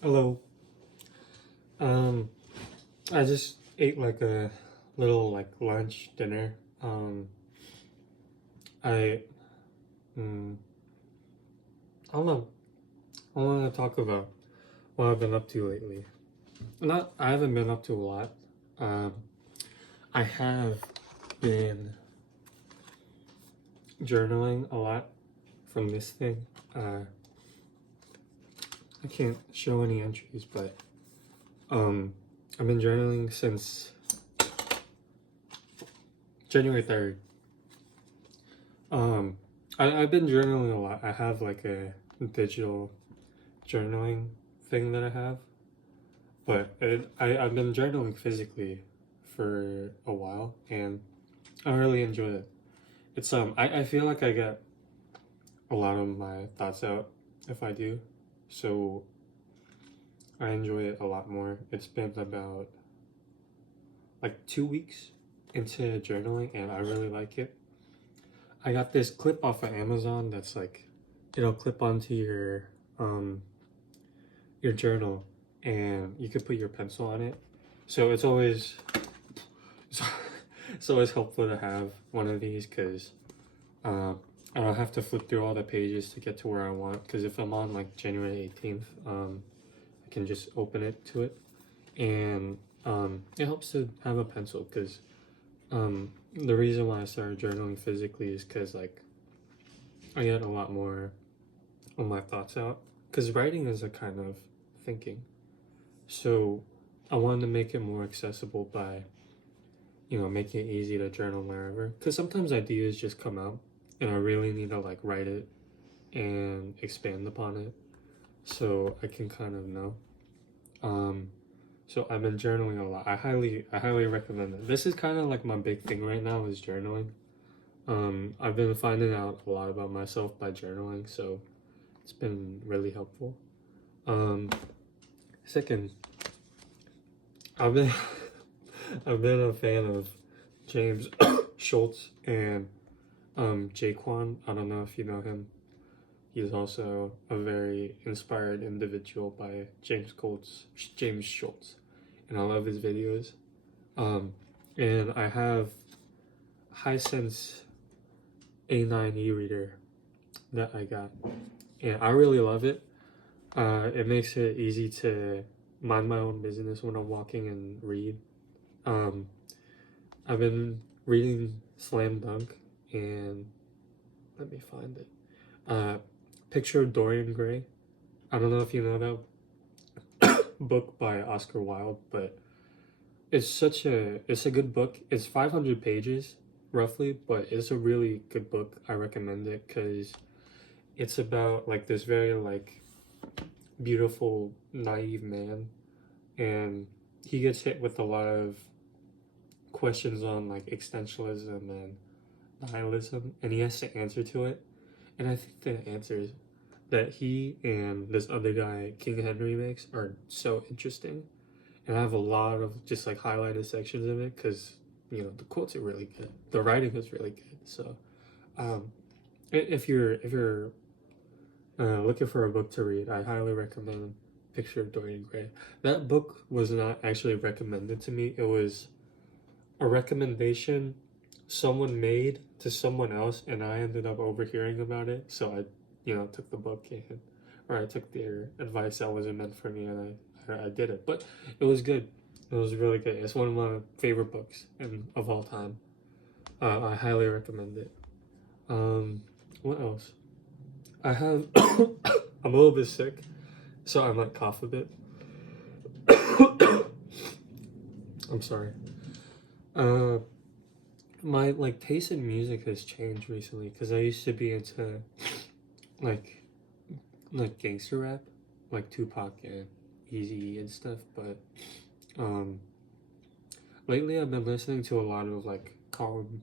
Hello. Um, I just ate like a little like lunch dinner. I mm, I don't know. I want to talk about what I've been up to lately. Not I haven't been up to a lot. Um, I have been journaling a lot from this thing. I can't show any entries, but um, I've been journaling since January 3rd. Um, I've been journaling a lot. I have like a digital journaling thing that I have, but I've been journaling physically for a while, and I really enjoy it. I feel like I get a lot of my thoughts out if I do, so I enjoy it a lot more. It's been about like 2 weeks into journaling, and I really like it. I got this clip off of Amazon that's like it'll clip onto um your journal, and you could put your pencil on it. So it's, it's always helpful to have one of these because uh, I don't have to flip through all the pages to get to where I want. Because if I'm on like January 18th, I can just open it to it, and it helps to have a pencil because the reason why I started journaling physically is because like I get a lot more of my thoughts out. Because writing is a kind of thinking. So I wanted to make it more accessible by, making it easy to journal wherever. Because sometimes ideas just come out and I really need to like write it and expand upon it so I can kind of know. Um, so I've been journaling a lot. I highly recommend it. This is kind of like my big thing right now is journaling. I've been finding out a lot about myself by journaling, so it's been really helpful. Um, Second, I've been I've been a fan of James Schultz and Jaquan. I don't know if you know him. He's also a very inspired individual by James Schultz, and I love his videos. Um, and I have Hisense A9 e-reader that I got, and I really love it. It makes it easy to mind my own business when I'm walking and read. Um, I've been reading Slam Dunk, and let me find it. Picture of Dorian Gray. I don't know if you know that book by Oscar Wilde, but it's a good book. It's 500 pages roughly, but it's a really good book. I recommend it because it's about like this very like beautiful naive man, and he gets hit with a lot of questions on like existentialism and nihilism, and he has to answer to it. And I think the answers that he and this other guy, King Henry, makes are so interesting. And I have a lot of just like highlighted sections of it because the quotes are really good, the writing is really good. So um, if you're looking for a book to read, I highly recommend Picture of Dorian Gray. That book was not actually recommended to me. It was a recommendation someone made to someone else, and I ended up overhearing about it. So I took the book or I took their advice that wasn't meant for me, and I did it. But it was good. It was really good. It's one of my favorite books of all time. I highly recommend it. What else? I have. I'm a little bit sick, so I might cough a bit. I'm sorry. Uh, my like taste in music has changed recently because I used to be into like gangster rap, like Tupac and Eazy and stuff. But um, lately I've been listening to a lot of like calm.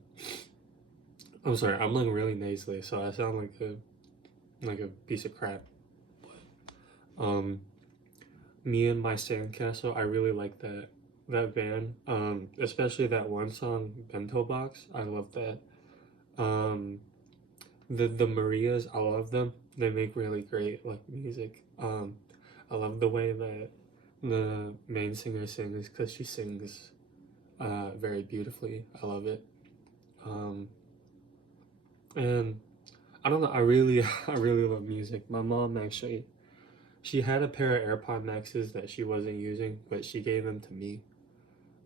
I'm sorry, I'm like really nasally, so I sound like a piece of crap. Um, Me and My Sandcastle, I really like that band. Especially that one song, Bento Box. I love that. Um, the Marias, I love them. They make really great like music. I love the way that the main singer sings, because she sings very beautifully. I love it. Um, and I don't know. I really, I really love music. My mom actually, she had a pair of AirPod Maxes that she wasn't using, but she gave them to me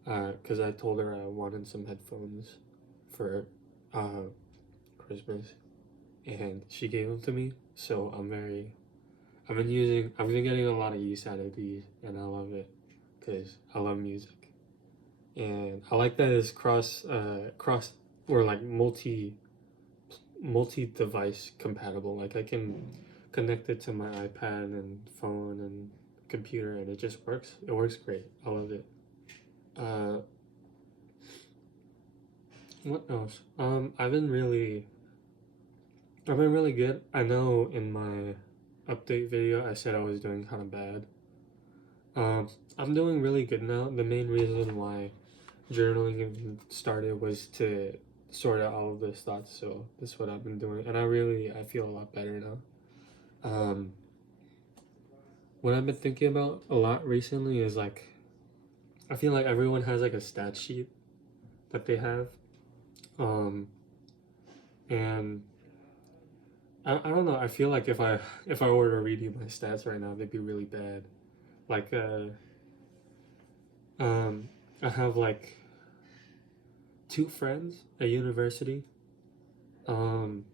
because I told her I wanted some headphones for Christmas, and she gave them to me. So I've been getting a lot of use out of these, and I love it because I love music, and I like that it's cross or like multi device compatible. Like I can connect it to my iPad and phone and computer, and it just works. It works great. I love it. Uh, what else? I've been really good. I know in my update video I said I was doing kind of bad. I'm doing really good now. The main reason why journaling even started was to sort out all of those thoughts. So that's what I've been doing, and I feel a lot better now. Um, what I've been thinking about a lot recently is like I feel like everyone has like a stat sheet that they have, um, and I don't know. I feel like if I were to read you my stats right now, they'd be really bad. Like um, I have like two friends at university. Um,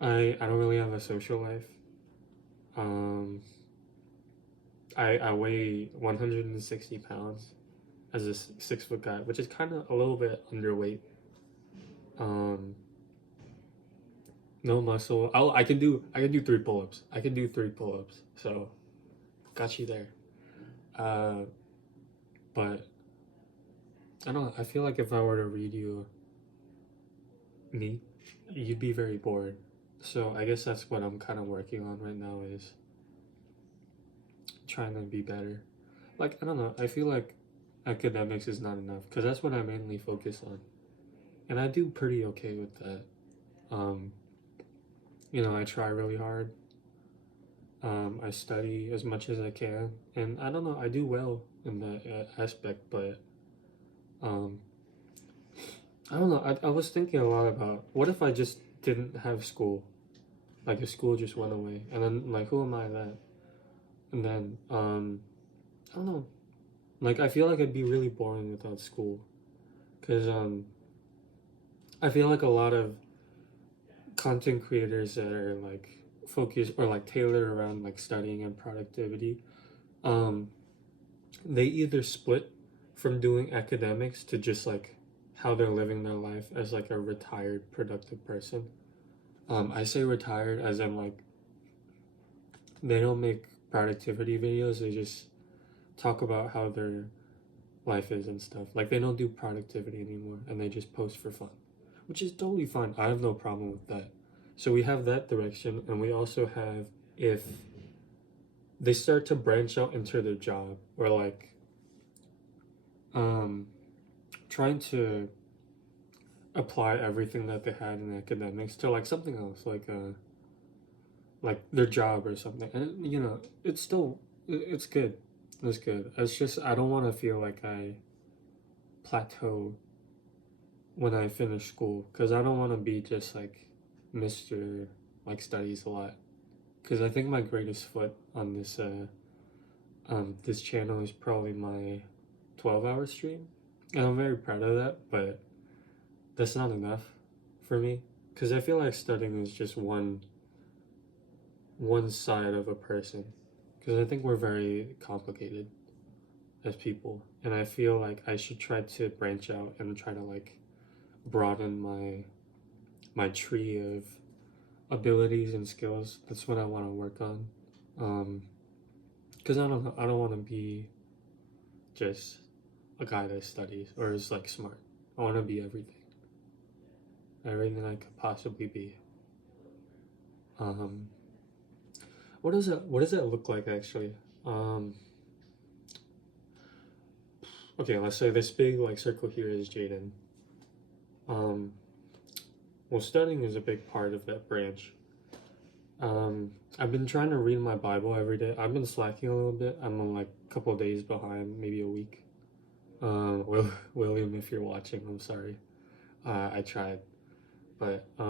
I don't really have a social life. Um, I weigh 160 pounds as a 6 foot guy, which is kind of a little bit underweight. Um, no muscle. I can do 3 pull-ups. I can do 3 pull-ups. So got you there. Uh, but I don't know. I feel like if I were to read you me, you'd be very bored. So I guess that's what I'm kind of working on right now is trying to be better. Like I don't know. I feel like academics is not enough because that's what I mainly focus on, and I do pretty okay with that. Um, I try really hard. I study as much as I can, and I don't know. I do well in that aspect, but um, I don't know. I was thinking a lot about what if I just didn't have school, like if school just went away, and then like who am I then? And then I don't know. Like I feel like I'd be really boring without school, cause I feel like a lot of content creators that are like focused or like tailored around like studying and productivity, um, they either split from doing academics to just like how they're living their life as like a retired productive person. I say retired as in like they don't make productivity videos, they just talk about how their life is and stuff. Like they don't do productivity anymore and they just post for fun, which is totally fine. I have no problem with that. So we have that direction, and we also have if they start to branch out into their job or like um, trying to apply everything that they had in academics to like something else, like their job or something. And it's still it's good. It's good. It's just I don't want to feel like I plateau when I finish school because I don't want to be just like Mr. like studies a lot. Because I think my greatest foot on this channel is probably my 12-hour stream, and I'm very proud of that. But that's not enough for me because I feel like studying is just one side of a person. Because I think we're very complicated as people, and I feel like I should try to branch out and try to like broaden my tree of abilities and skills. That's what I want to work on. Because I don't know, I don't want to be just a guy that studies or is like smart. I want to be everything I could possibly be. Um, what does that look like actually? Um, okay, let's say this big like circle here is Jaden. Um, well, studying is a big part of that branch. I've been trying to read my Bible every day. I've been slacking a little bit. I'm on like a couple of days behind, maybe a week. William, if you're watching, I'm sorry. I tried, but I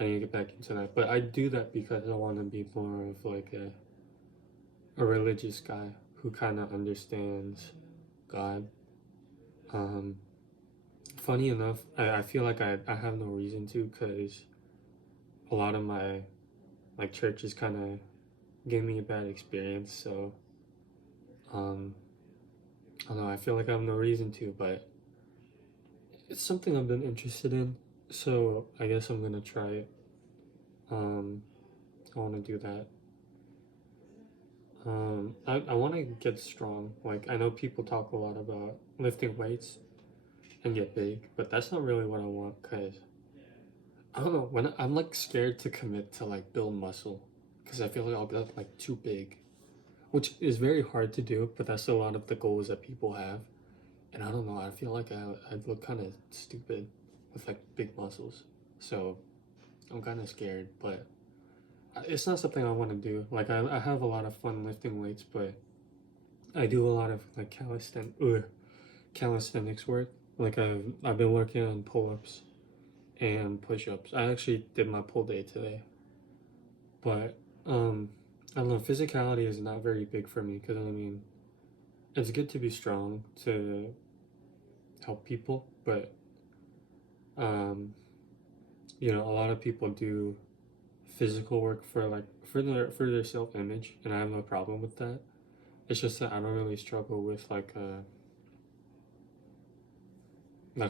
need to get back into that. But I do that because I want to be more of like a religious guy who kind of understands God. Um, Funny enough, I feel like I have no reason to because a lot of my like churches kind of gave me a bad experience. So um, I don't know. I feel like I have no reason to, but it's something I've been interested in. So I guess I'm gonna try it. Um, I want to do that. I want to get strong. Like I know people talk a lot about lifting weights and get big, but that's not really what I want. Cause I don't know when I'm like scared to commit to like build muscle, cause I feel like I'll get like too big, which is very hard to do. But that's a lot of the goals that people have, and I don't know. I feel like I'd look kind of stupid with like big muscles, so I'm kind of scared. But it's not something I want to do. Like I have a lot of fun lifting weights, but I do a lot of like calisthenics work. Like I've been working on pull-ups and push-ups. I actually did my pull day today, but I don't know. Physicality is not very big for me because I mean it's good to be strong to help people, but um, a lot of people do physical work for like for their self-image, and I have no problem with that. It's just that I don't really struggle with like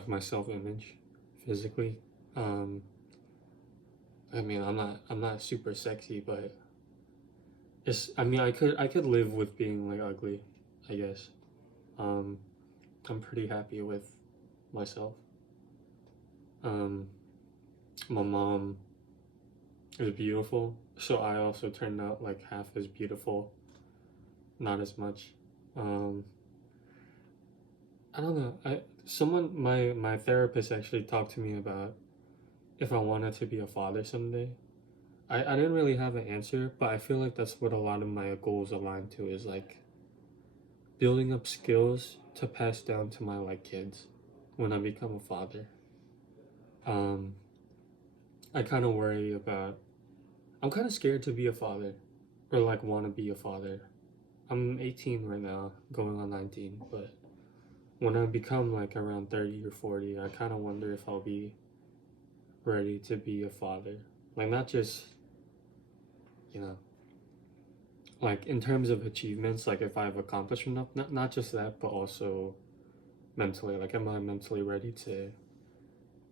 my self-image physically. Um, I mean, I'm not super sexy, but it's. I mean, I could live with being like ugly, I guess. Um, I'm pretty happy with myself. Um, my mom is beautiful, so I also turned out like half as beautiful, not as much. Um, I don't know. My therapist actually talked to me about if I wanted to be a father someday. I didn't really have an answer, but I feel like that's what a lot of my goals align to is like building up skills to pass down to my like kids when I become a father. Um, I kind of worry about. I'm kind of scared to be a father, or like want to be a father. I'm 18 right now, going on 19, but when I become like around 30 or 40, I kind of wonder if I'll be ready to be a father. Like not just you know like in terms of achievements, like if I've accomplished enough, not just that, but also mentally. Like, am I mentally ready to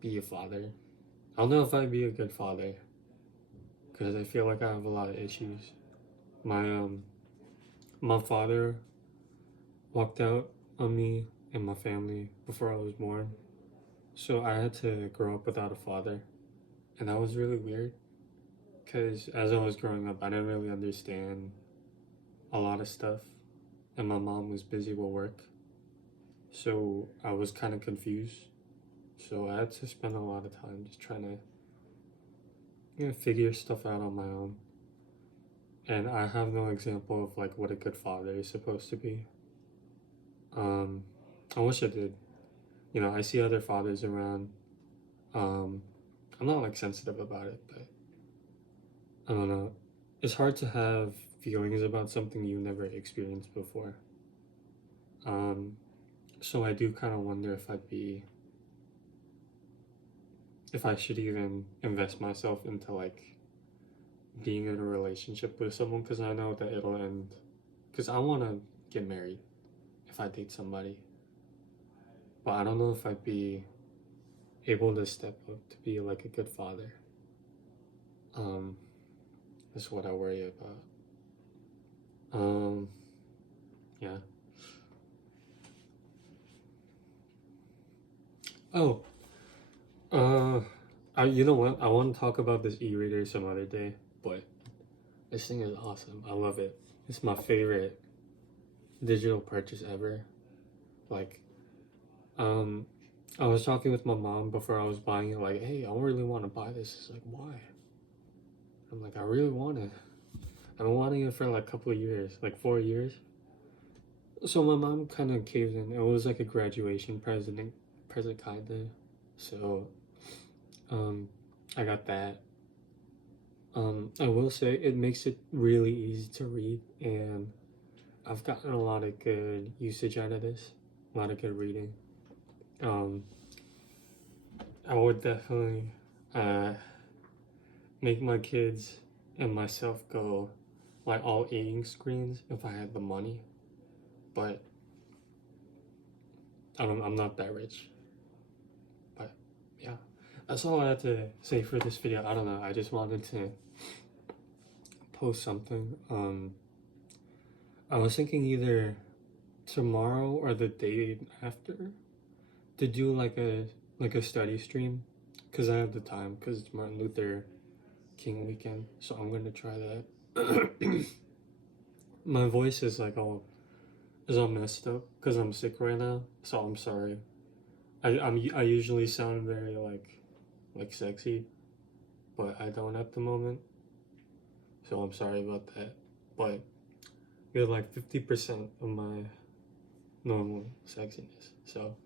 be a father? I don't know if I'd be a good father because I feel like I have a lot of issues. My father walked out on me and my family before I was born, so I had to grow up without a father, and that was really weird. Because as I was growing up, I didn't really understand a lot of stuff, and my mom was busy with work, so I was kind of confused. So I had to spend a lot of time just trying to figure stuff out on my own. And I have no example of like what a good father is supposed to be. Um, I wish I did. I see other fathers around. Um, I'm not like sensitive about it, but I don't know. It's hard to have feelings about something you never experienced before. Um, so I do kind of wonder if I should even invest myself into like being in a relationship with someone because I know that it'll end. Because I want to get married if I date somebody, but I don't know if I'd be able to step up to be like a good father. Um, that's what I worry about. Um, yeah. Oh, uh, you know what? I want to talk about this e-reader some other day, but this thing is awesome. I love it. It's my favorite digital purchase ever. Like, um, I was talking with my mom before I was buying it. Like, hey, I don't really want to buy this. It's like, why? I'm like, I really want it. I've been wanting it for like a couple of years, like 4 years. So my mom kind of caved in. It was like a graduation present kind of. So I got that. I will say it makes it really easy to read, and I've gotten a lot of good usage out of this, a lot of good reading. I would definitely make my kids and myself go like all eating screens if I had the money, but I'm not that rich. But yeah, that's all I had to say for this video. I don't know. I just wanted to post something. I was thinking either tomorrow or the day after to do like a study stream, because I have the time, because it's Martin Luther King weekend, so I'm gonna try that. My voice is like all messed up because I'm sick right now, so I'm sorry. I usually sound very like sexy, but I don't at the moment, so I'm sorry about that. But you're like 50% of my normal sexiness, so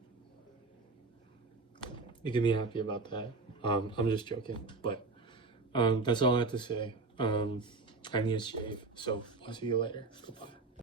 you can be happy about that. I'm just joking, but that's all I have to say. I need to shave, so I'll see you later. Goodbye.